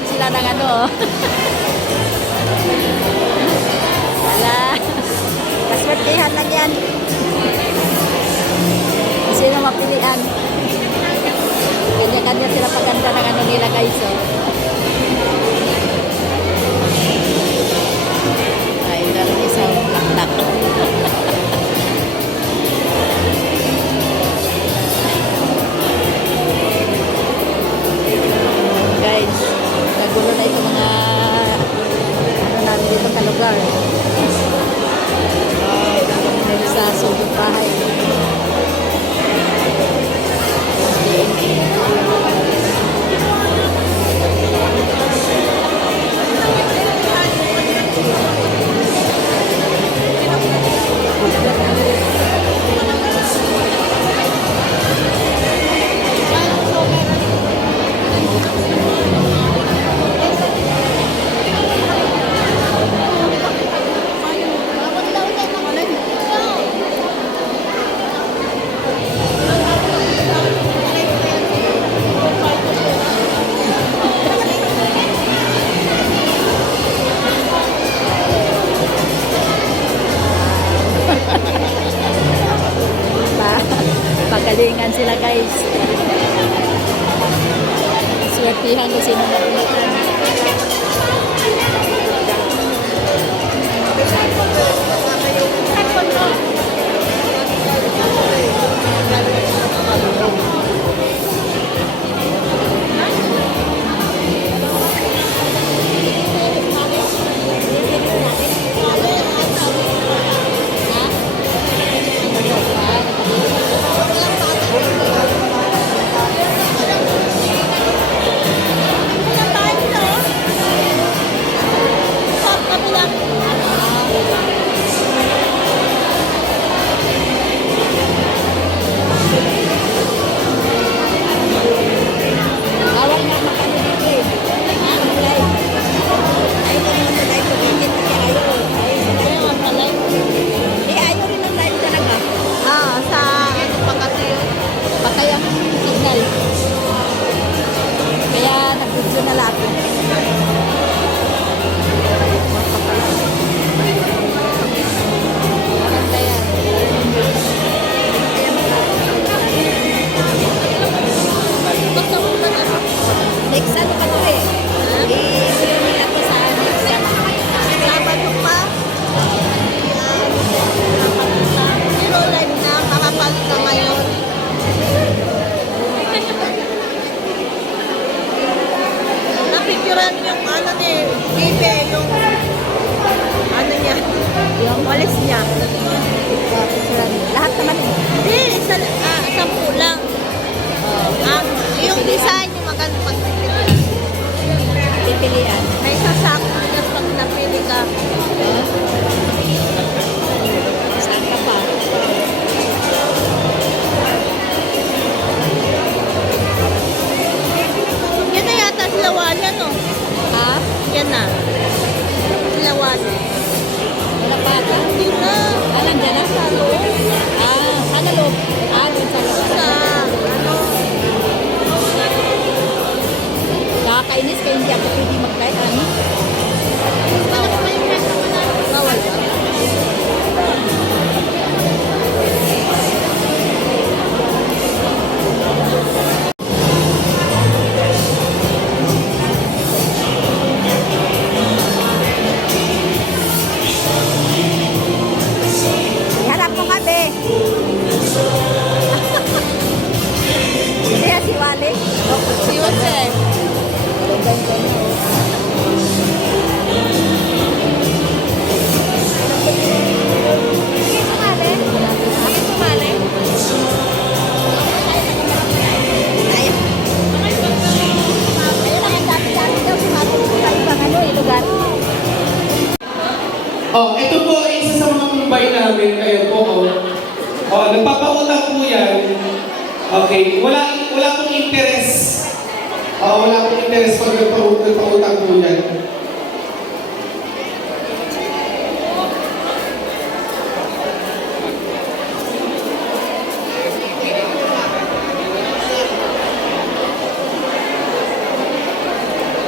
Nagpapalian sila ng ano. Wala. Kaswertihan lang yan. Sino mapilian? Kanya-kanya sila paganda ng ano nila guys. Oh. Ay, dahil isa lakdak. Guys, nagulo na ito mga ano namin dito ka lugar. Dito sa sulong bahay. Pagalingan sila guys. Swertihan kung sino napulitan. Yung walis niya. Lahat naman eh. Hindi, 10 lang. Yung design yung maganda pagpipilian. Pipilian. May sasako na pag napili ka. Saan ka pa? Yan na yata silawanan, no? Ha? Yan na. Silawanan. Wala pa ata? Hindi na. Nandiyan na sa loob. Sana loob. Doon sa loob. Sa, ano, Nakakainis kayo hindi ako pwede mag-light. Ano? bawal ba? Harap mo kami. Kaya si Wally. Si Jose. Oh, ito po ay isa sa mga kumbay namin. Kayo po, oh, nagpapautang po yan. Okay, wala pong interest. Oh, wala pong interest pag nagpautang po yan.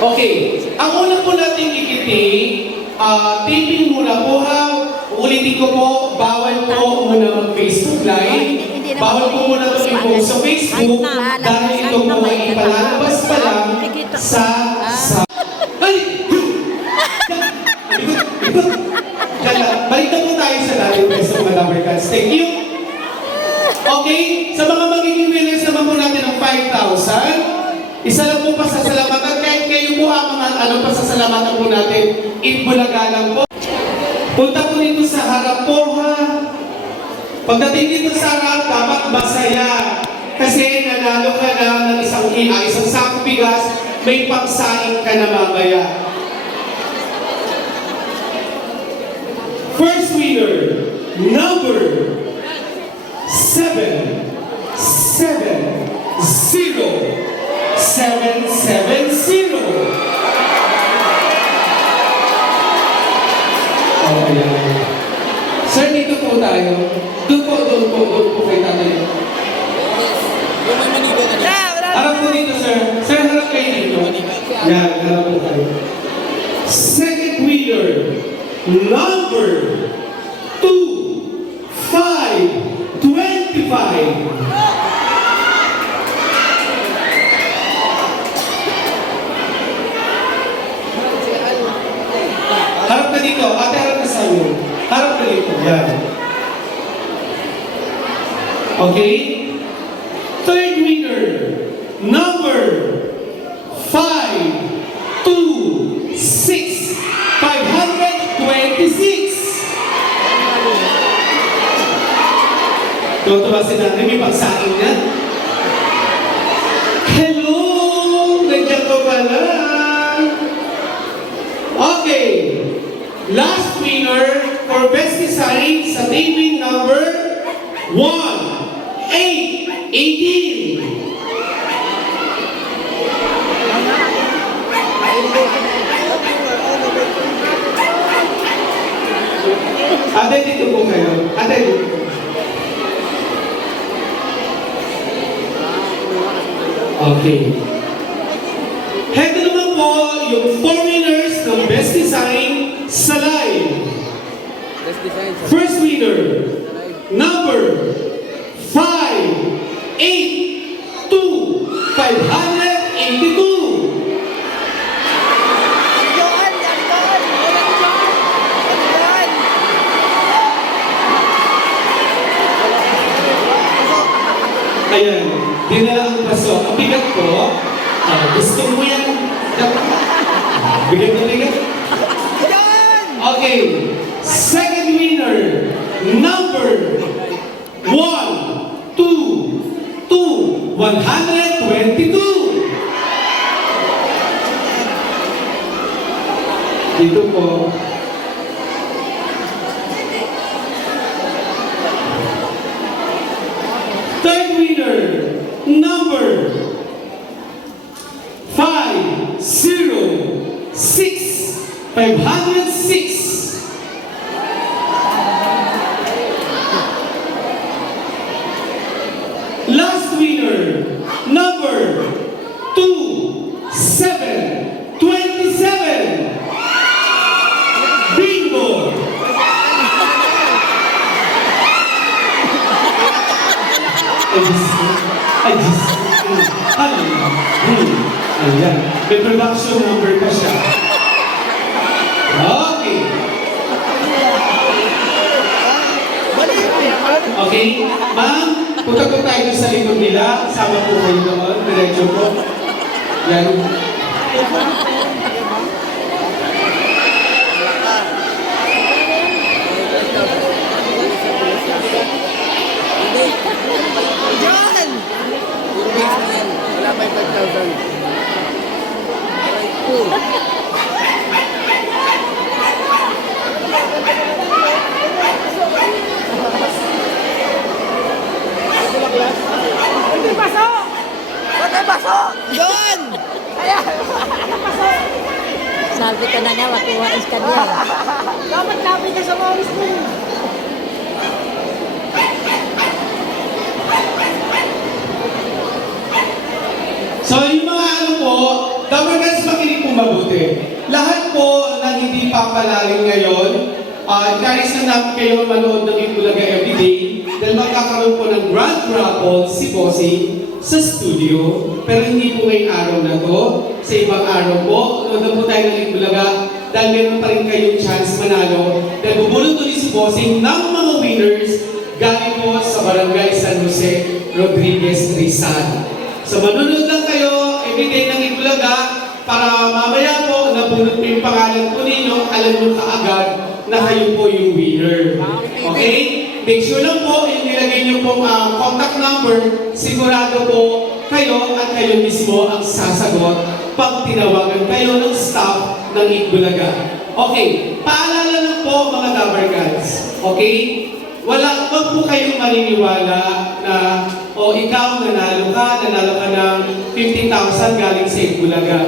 Okay, ang una po natin i-take, taping muna po ha. Ulitin ko po, bawal po muna mag-Facebook Live. Bawal po muna ito i-post sa Facebook dahil ito po ay ipalalabas pa lang sa... Ay! Balik na po tayo sa dating Best of Malabarcans. Thank you. Okay, sa mga magiging winners naman po natin ng 5,000, isa lang po pasasalamatan. Kahit kayo po ang mga pasasalamatan po natin, Itbulaga lang po. Punta po dito sa harap po ha. Pagdating dito sa harap, dapat masaya. Kasi nanalo ka na ng isang sakong bigas, may pagsaing ka na mamaya. First winner, number 770. Okay. Sir, dito po tayo. Doon po kay tatay. Harap po dito, sir. Sir, harap kayo dito. Yan, harap po kayo. Second winner, number 2525. Harap ka dito. Ate, harap ka sa amin. Harap ka dito. Yan. Okay? Third winner, number 526. 526. Tuwa-tuwa si nanay, may pagsaing na. Hello! Nandiyan ko pala. Okay. Last winner for best design sa taping number 1818. Ate, dito po kayo. Ate, dito po. Okay. Heto naman po yung 4 winners ng Best Design sa live. First winner, number 582. Ayan, dinala ang paso. Ang bigat ko, gusto mo yan. Bigat na bigat. Okay, second winner, number 122. Dito po. Third winner, number 506. Last winner, number 2727. Bingo! Ayan. May production number pa siya. Okay. Okay. Ma'am, punta po tayo sa likod nila. Sama po kayo doon. Diretso po. Yan. Wala pa yung 5,000. Hindi baso! Ba't ay baso? Doon! Sabi ko na nga, makuha is ka niya. Dapat lapit ka sa mga gusto. So yung mga ano po, Dabarkans, makinig po mabuti. Lahat po na hindi papalalim ngayon, encourage na namin kayo manood ng Itbulaga everyday dahil magkakaroon po ng grand raffle si Bossing sa studio. Pero hindi po ngayong araw na to. Sa ibang araw po, nood na po tayo ng Itbulaga dahil meron pa rin kayong chance manalo. Dahil bubulot ulit si Bossing ng mga winners galing po sa Barangay San Jose Rodriguez Rizal. So manunod lang kayo everyday ng Itbulaga para mamaya po nabunot po yung pangalan po ninyo, alam nyo kaagad na kayo po yung winner. Okay? Make sure lang po, yung nilagay nyo pong contact number, sigurado po kayo at kayo mismo ang sasagot pag tinawagan kayo ng staff ng Itbulaga. Okay, paalala lang po mga Dabarkans. Okay? Wag po kayong maniniwala na ikaw nanalo ka ng 50,000 galing sa Itbulaga.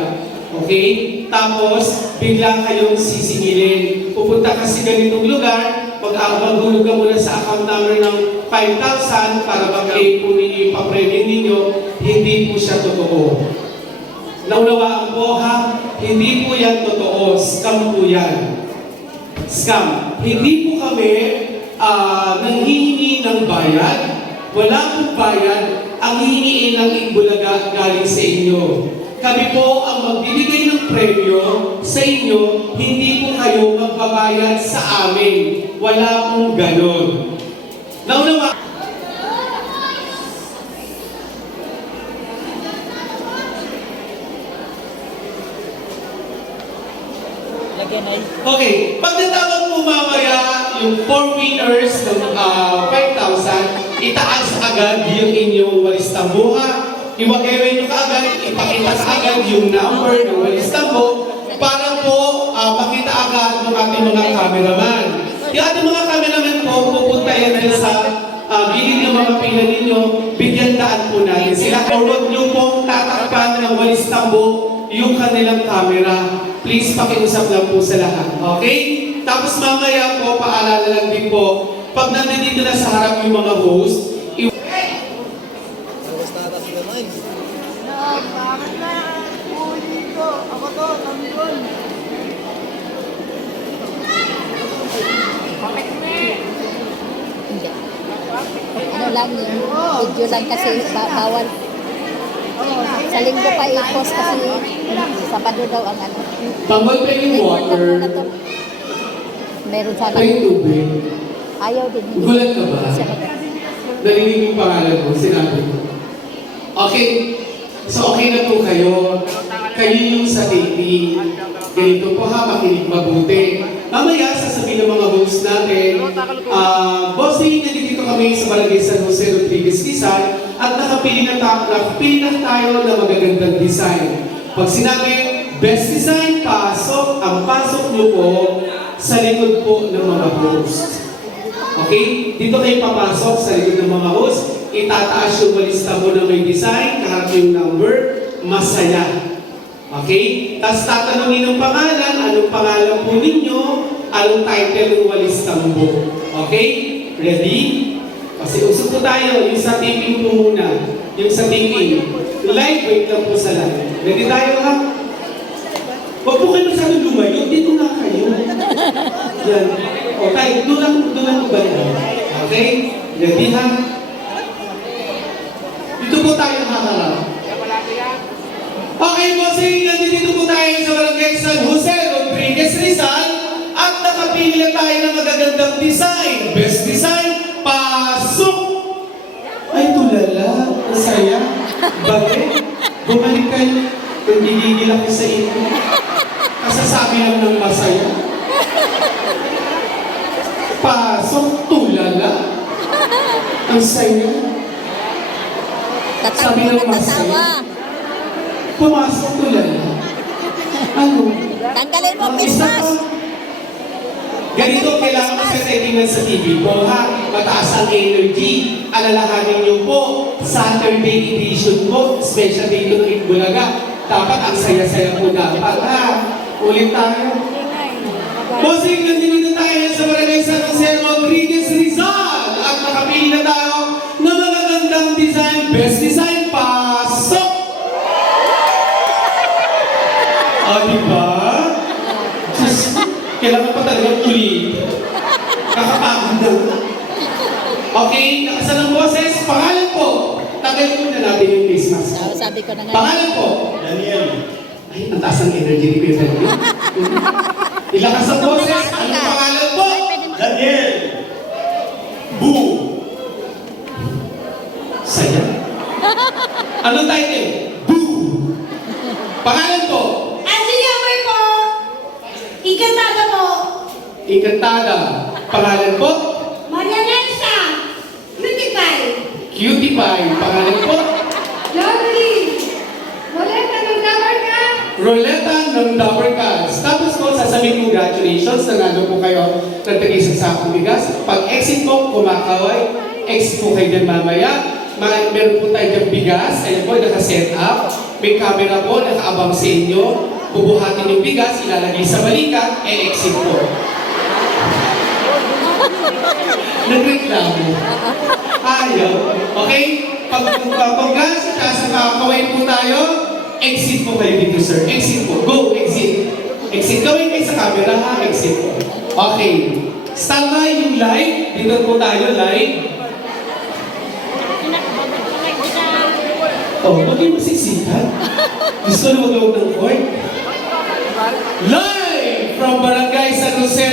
Okay? Tapos, bigla kayong sisingilin. Pupunta ka sa ganitong lugar, maghulog ka muna sa account number ng 5,000 para mag-claim po ninyo yung pa-premium ninyo. Hindi po siya totoo. Naunawaan po ha, hindi po yan totoo. Scam po yan. Scam. Hindi po kami nanghihingi ng bayad. Wala pong bayad. Ang hihingiin ng Itbulaga galing sa inyo. Kami po ang magbibigay ng premyo sa inyo, hindi po kayo magbabayad sa amin. Wala pong ganon. Naunawa. Okay, pag natawag po mamaya yung 4 winners ng 5,000, itaas agad yung inyong walis tambuha. Iwagawin nyo kaagad, ipakita kaagad yung number ng walis tambo para po makita agad ng ating mga cameraman. Yung ating mga cameraman po, pupunta yan din sa gilid ng mga pila ninyo, bigyan daan po natin sila. Or huwag nyo pong tatakpan ng walis tambo yung kanilang camera. Please, pakiusap lang po sa lahat. Okay? Tapos mamaya po, paalala lang din po, pag nandito na sa harap yung mga host, Bakit na? Uli ko. Ako to, nandun. Bakit na? Hindi. Ano lang yun, video lang kasi bawal. Sa linggo pa i-post kasi Sabado daw ang ano. Tambal pa yung water. Meron sana. Pa yung tubig. Ayaw din. Gulat ka ba? Narinig yung pangalan mo, sinabi mo. Okay. So okay na po kayo. Kayo yung sa taping. Ganito po ha, makinig mabuti. Mamaya, sasabihin ng mga host natin, Bossing, nandito kami sa Barangay San Jose Rodriguez Rizal at nakapili na tayo ng magagandang design. Pag sinabi, best design, pasok. Ang pasok nyo po sa likod po ng mga host. Okay? Dito kayo papasok sa likod ng mga host. Itataas yung balista mo na may design, kaharap yung number, masaya. Okay? Tapos tatanungin ng pangalan, anong pangalan po ninyo, anong title ng walis tambo. Okay? Ready? Kasi usap po tayo, yung sa taping po muna. Yung sa taping. Live, wait lang po sa live. Ready tayo ha? Huwag po kayo masyadong lumayo, dito na kayo. Yan. O tayo, doon lang po ba yan? Okay? Ready ha? Dito po tayo haharap. Okay, Bossing, nandito po tayo sa Barangay San Jose Rodriguez Rizal at nakapili na tayo ng magagandang design. Best design, pasok! Ay, tulala. Ang saya. Bakit? Bumalik kayo. Nagigigil ako sa inyo. Kasasabi lang ng masaya. Pasok, tulala. Ang saya. Sabi ng masaya. Pumasok tulala. Ano? Tanggalin mo, Christmas! Ganito kailangan mo sa settingan sa TV po ha. Mataas ang energy. Alalahanin niyo po, Saturday edition po, special dito ng Itbulaga. Dapat ang saya-saya po dapat ha. Ulit tayo. Bossing, nandito tayo sa Barangay San Jose Rodriguez Rizal at nakapili na tayo ng magagandang design, best design, pasok! di ba? Diyos, kailangan pa talagang ulit. Kakapagod na. Okay, nakasan ang boses. Pangalan po. Tagalin mo na natin yung face mask. So, sabi ko na nga. Pangalan po. Daniel. Ay, ang taas ng energy ni Kuya Daniel. Ilakas ang boses. Anong pangalan po? Daniel. Boo. Saya. Anong title? Boo. Pangalan po? Angelia Amor po. Encantada po. Encantada. Pangalan po? Maria Nelsa. Cutie Pie. Cutie Pie. Pangalan po? Lovely. Moleta ng Dabarka. Roleta ng Dabber Cats. Tapos po, sasabihin congratulations. Nanalo po kayo ng tagisang sakong bigas. Pag exit po, kumakaway. Exit po kayo dyan mamaya. Meron po tayo dyan bigas. Ayan po, naka-set up. May camera po, nakaabang sa inyo. Bubuhatin yung bigas, ilalagay sa balikat, exit po. Nagreklamo. Ayaw. Okay? Pag-congrats, sa kakaway po tayo, exit po kayo dito, sir. Exit po. Go, exit. Exit. Gawin kayo sa camera, ha? Exit po. Okay. Stand by yung live. Dito po tayo, live. Oh, huwag kayo masisikat. Gusto na mag-log ng court. Live from Barangay San Jose,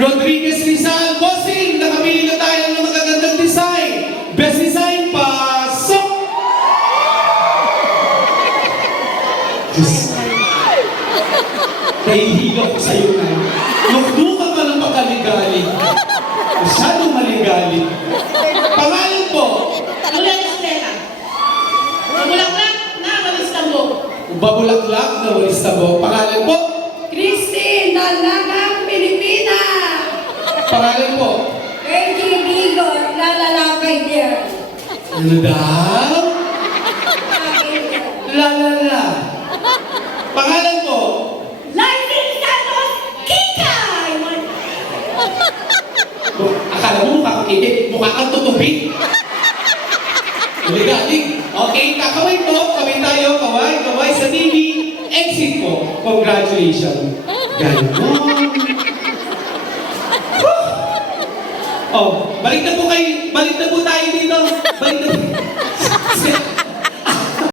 Rodriguez Rizal. Bossing, nakapili na tayo ng magagandang design. Best design, pasok! Diyos. Nahihilo ko sa'yo na. Lukdukan ka ng pagkaligalig. Masyadong maligalig. Pangalan po. Mula Estela. Bulaklak na Malistamo. Babulaklak na walis tabo. Pangalan po. Christine Dalagang Pilipina. Pangalan po. Reggie Bigor. Lalalakay dear. Ano daw? La. Pangalan po. Lightning Santos Kika. Akala mo mukha kang hindi. Mukha kang tutubi. Ligalig. Okay, kakaway po. Kaway tayo. Kaway sa TV. Exit po. Congratulations. Ganon. Oh, balik na po tayo dito.